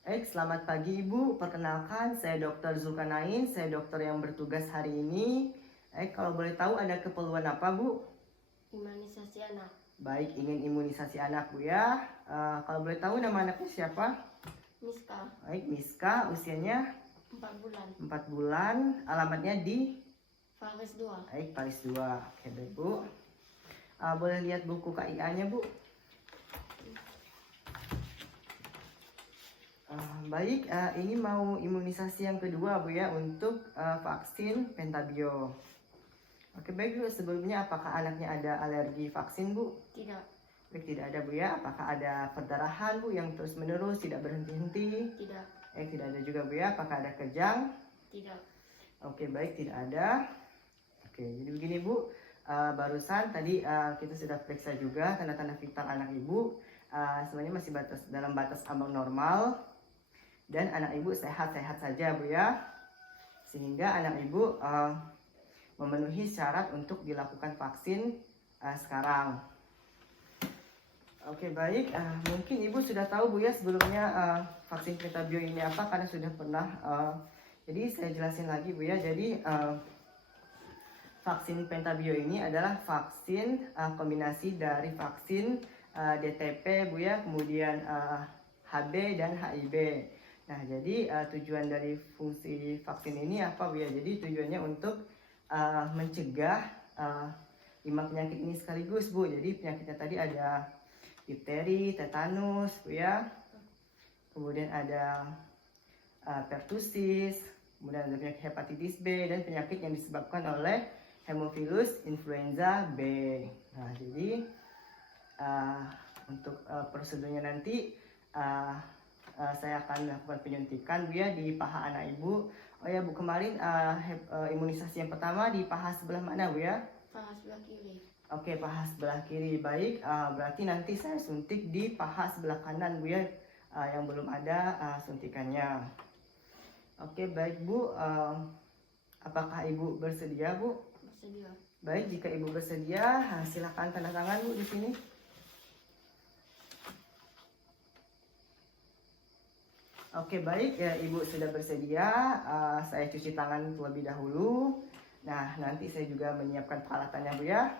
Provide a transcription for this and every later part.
Selamat pagi Ibu. Perkenalkan, saya Dr. Zulkarnain. Saya dokter yang bertugas hari ini. Kalau boleh tahu ada keperluan apa Bu? Imunisasi anak. Baik, ingin imunisasi anak Bu ya. Kalau boleh tahu nama anaknya siapa? Miska. Baik, Miska. Usianya 4 bulan. 4 bulan. Alamatnya di? Faris 2. Baik, Paris 2. Oke baik Bu. Boleh lihat buku KIA-nya Bu? Baik, ini mau imunisasi yang kedua Bu ya untuk vaksin Pentabio. Oke baik Bu, sebelumnya apakah anaknya ada alergi vaksin Bu? Tidak. Baik, tidak ada Bu ya. Apakah ada perdarahan Bu yang terus menerus tidak berhenti-henti? Tidak. Tidak ada juga Bu ya. Apakah ada kejang? Tidak. Oke baik, tidak ada. Oke, jadi begini Bu, barusan tadi kita sudah periksa juga tanda-tanda vital anak Ibu. Semuanya masih dalam batas ambang normal. Dan anak Ibu sehat-sehat saja Bu ya. Sehingga anak Ibu memenuhi syarat untuk dilakukan vaksin sekarang. Oke baik, mungkin Ibu sudah tahu Bu ya sebelumnya vaksin Pentabio ini apa karena sudah pernah. Jadi saya jelasin lagi Bu ya. Jadi vaksin Pentabio ini adalah vaksin kombinasi dari vaksin DTP Bu ya, kemudian HB dan HIB. Nah, jadi tujuan dari fungsi vaksin ini apa Bu ya? Jadi tujuannya untuk mencegah 5 penyakit ini sekaligus Bu. Jadi penyakitnya tadi ada difteri, tetanus Bu ya. Kemudian ada pertusis, kemudian ada penyakit hepatitis B dan penyakit yang disebabkan oleh Haemophilus influenza B. Nah, jadi untuk prosedurnya nanti saya akan melakukan penyuntikan Bu ya di paha anak Ibu. Oh ya Bu, kemarin imunisasi yang pertama di paha sebelah mana Bu ya? Paha sebelah kiri. Oke, paha sebelah kiri. Baik, berarti nanti saya suntik di paha sebelah kanan Bu ya, yang belum ada suntikannya. Oke, baik Bu. Apakah Ibu bersedia Bu? Bersedia. Baik, jika Ibu bersedia, silakan tanda tangan Bu di sini. Oke baik ya, Ibu sudah bersedia. Saya cuci tangan terlebih dahulu. Nah, nanti saya juga menyiapkan peralatannya Bu ya.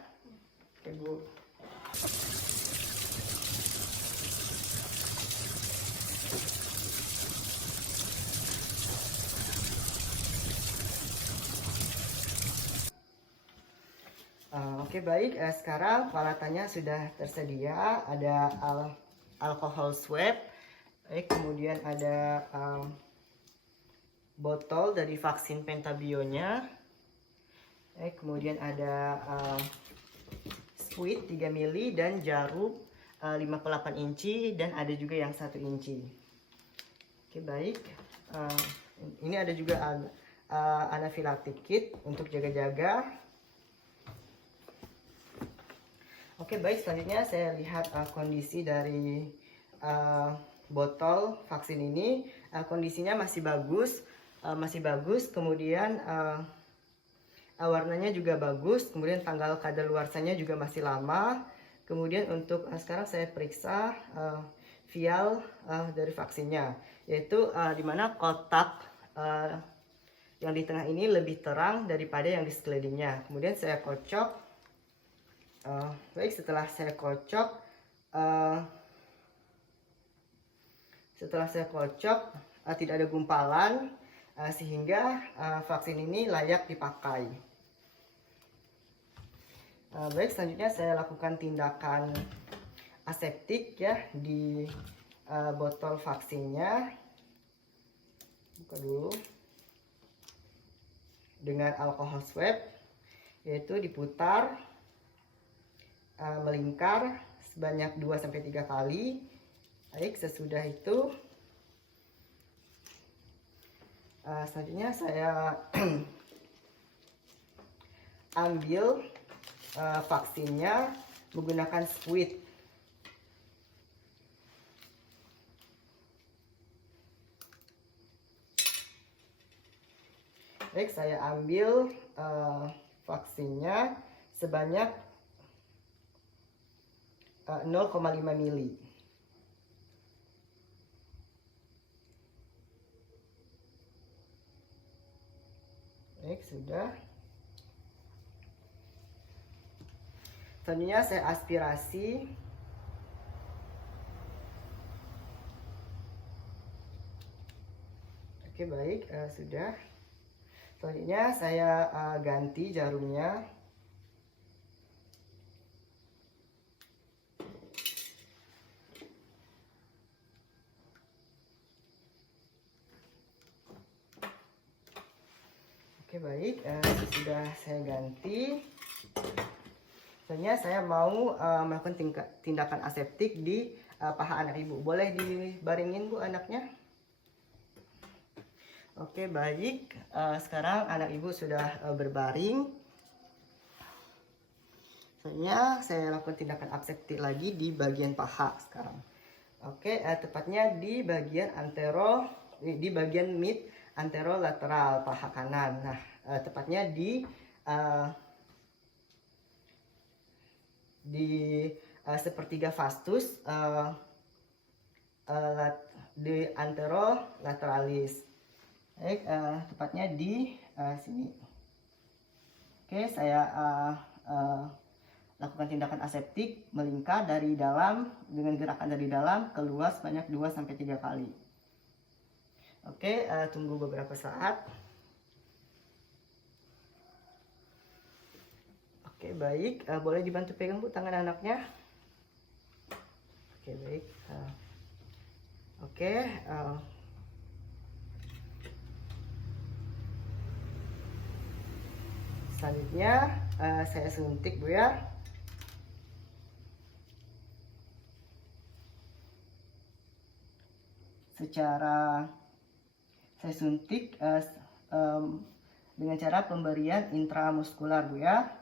Oke Bu. Oke baik, sekarang peralatannya sudah tersedia. Ada alkohol swab. Kemudian ada botol dari vaksin Pentabio-nya. Kemudian ada squid 3 mili dan jarum 5,8 inci dan ada juga yang 1 inci. Oke baik. Ini ada juga anafilaktik kit untuk jaga-jaga. Oke baik, selanjutnya saya lihat kondisi dari botol vaksin ini. Kondisinya masih bagus, kemudian warnanya juga bagus, kemudian tanggal kadaluarsanya juga masih lama. Kemudian untuk sekarang saya periksa vial dari vaksinnya, yaitu dimana kotak yang di tengah ini lebih terang daripada yang di sekelilingnya. Kemudian saya kocok. Baik, setelah saya kocok tidak ada gumpalan, sehingga vaksin ini layak dipakai. Baik, selanjutnya saya lakukan tindakan aseptik ya di botol vaksinnya. Buka dulu dengan alkohol swab, yaitu diputar melingkar sebanyak 2-3 kali. Baik, sesudah itu selanjutnya saya ambil vaksinnya menggunakan squid. Baik, saya ambil vaksinnya sebanyak 0,5 mili. Baik, sudah. Selanjutnya saya aspirasi. Oke, baik, sudah. Selanjutnya saya ganti jarumnya. Oke, baik, sudah saya ganti. Selanjutnya saya mau melakukan tindakan aseptik di paha anak ibu. Boleh dibaringin bu anaknya? Oke, baik, sekarang anak ibu sudah berbaring. Selanjutnya saya lakukan tindakan aseptik lagi di bagian paha sekarang. Oke, tepatnya di bagian mid anterolateral paha kanan. Nah, tepatnya di sepertiga vastus di anterolateralis. Baik, tepatnya di sini. Oke, saya lakukan tindakan aseptik melingkar dari dalam dengan gerakan dari dalam keluar sebanyak 2-3 kali. Oke, tunggu beberapa saat. Oke, baik, boleh dibantu pegang bu tangan anaknya. Oke, baik. Oke, selanjutnya saya suntik bu ya. Saya suntik dengan cara pemberian intramuskular bu ya,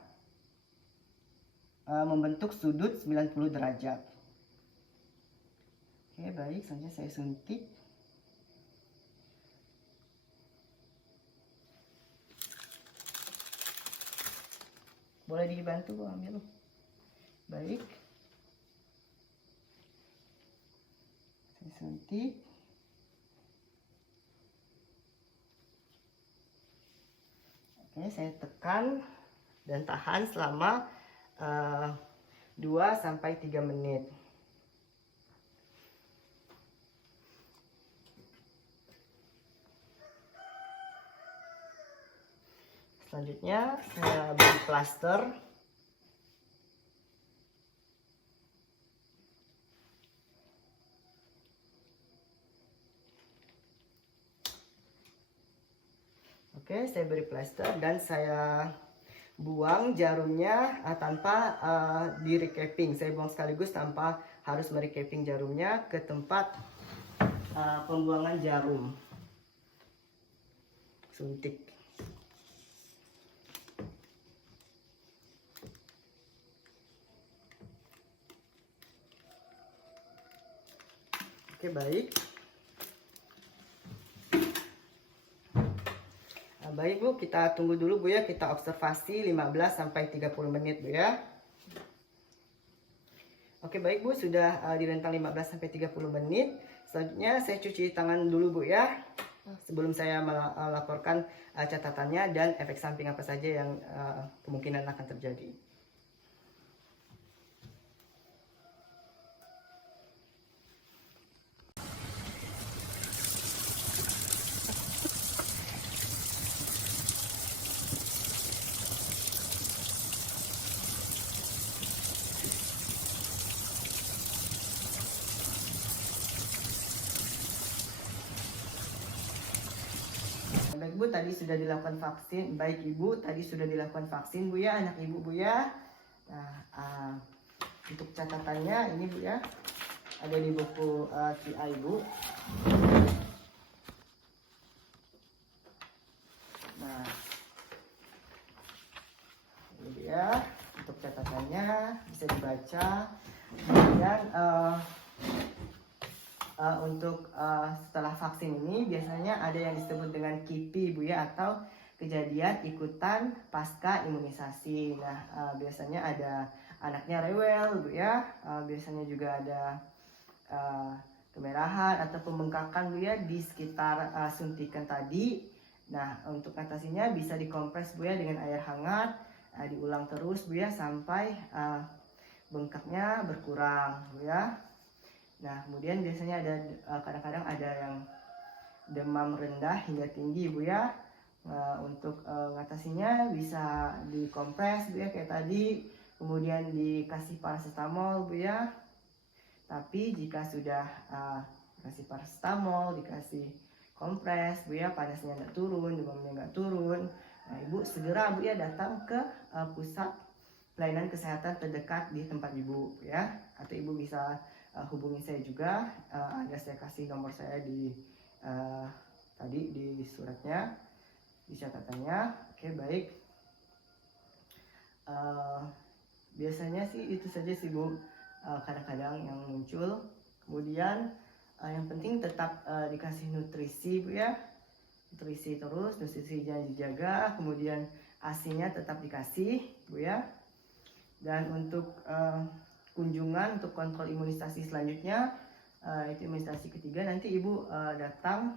membentuk sudut 90 derajat. Oke, baik, selanjutnya saya suntik. Boleh dibantu bu ambil. Baik, saya suntik. Oke, saya tekan dan tahan selama 2-3 menit. Selanjutnya saya beri plaster. Oke, saya beri plaster dan saya buang jarumnya tanpa di recapping. Saya buang sekaligus tanpa harus merecapping jarumnya ke tempat pembuangan jarum suntik. Oke, baik. Baik bu, kita tunggu dulu bu ya, kita observasi 15-30 menit bu ya. Oke, baik bu, sudah di rentang 15-30 menit. Selanjutnya saya cuci tangan dulu bu ya, sebelum saya melaporkan catatannya dan efek samping apa saja yang kemungkinan akan terjadi. Baik bu, tadi sudah dilakukan vaksin. Baik ibu, tadi sudah dilakukan vaksin bu ya, anak ibu bu ya. Nah, untuk catatannya ini bu ya, ada di buku TI bu. Nah, ini bu ya, untuk catatannya bisa dibaca. Kemudian untuk setelah vaksin ini biasanya ada yang disebut dengan KIPI bu ya, atau kejadian ikutan pasca imunisasi. Nah, biasanya ada anaknya rewel bu ya, biasanya juga ada kemerahan atau pembengkakan bu ya di sekitar suntikan tadi. Nah, untuk ngatasinya bisa dikompres Bu ya dengan air hangat, diulang terus Bu ya sampai bengkaknya berkurang Bu ya. Nah, kemudian biasanya ada kadang-kadang ada yang demam rendah hingga tinggi Bu ya. Untuk ngatasinya bisa dikompres Bu ya kayak tadi, kemudian dikasih paracetamol Bu ya. Tapi jika sudah dikasih paracetamol, dikasih kompres Bu ya, panasnya nggak turun, demamnya nggak turun, nah Ibu segera Bu ya datang ke pusat pelayanan kesehatan terdekat di tempat Ibu ya, atau Ibu bisa hubungi saya juga, ada saya kasih nomor saya di tadi di suratnya, di catatannya. Oke, baik. Biasanya sih itu saja sih Bu, kadang-kadang yang muncul. Kemudian yang penting tetap dikasih nutrisi Bu ya, nutrisi terus, nutrisinya dijaga, kemudian ASI-nya tetap dikasih Bu ya. Dan untuk kunjungan untuk kontrol imunisasi selanjutnya, itu imunisasi ketiga, nanti Ibu datang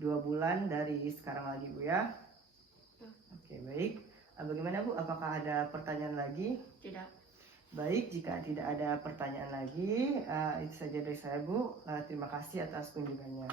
2 bulan dari sekarang lagi Bu ya. Oke, baik. Bagaimana Bu, apakah ada pertanyaan lagi? Tidak. Baik, jika tidak ada pertanyaan lagi, itu saja dari saya Bu. Terima kasih atas kunjungannya.